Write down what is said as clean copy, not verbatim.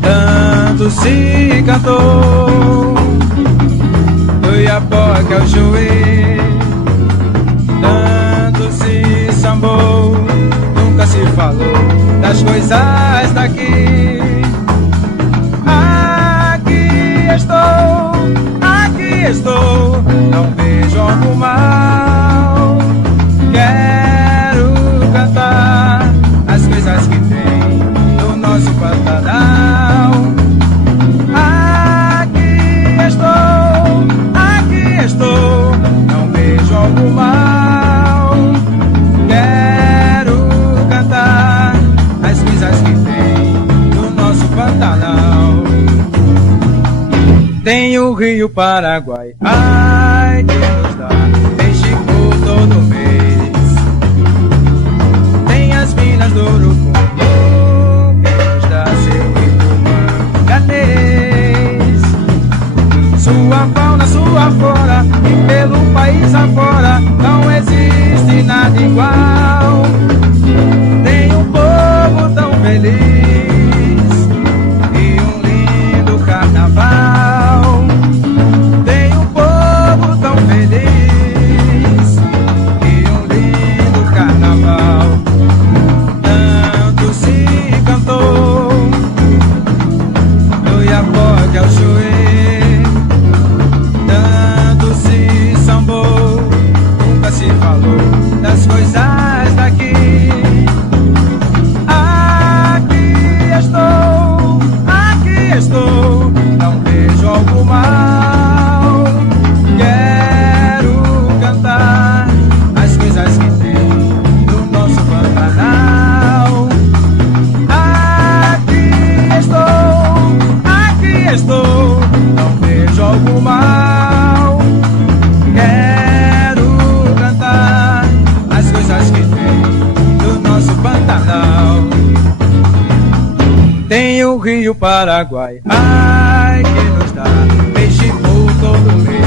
Tanto se cantou do Iapoca ao Chuí, tanto se sambou, nunca se falou das coisas daqui. Aqui estou, não vejo algo mal. Quero cantar as coisas que tem no nosso Pantanal. Aqui estou, não vejo algo mal. Quero cantar as coisas que tem no nosso Pantanal. Tem o Rio Paraguai, ai, que nos dá peixe por todo mês. Tem as minas do Urucum, que nos dá seu rico manganês. Sua fauna, sua flora, e pelo país afora não existe nada igual. Tem um povo tão feliz e um lindo carnaval. Feliz e um lindo carnaval. Tanto se cantou do Iapoca ao Chuí, tanto se sambou, nunca se falou das coisas daqui. Aqui estou, não vejo algo mal. Estou, não vejo algo mal. Quero cantar as coisas que tem do nosso Pantanal. Tem o Rio Paraguai, ai, que nos dá peixe por todo mês.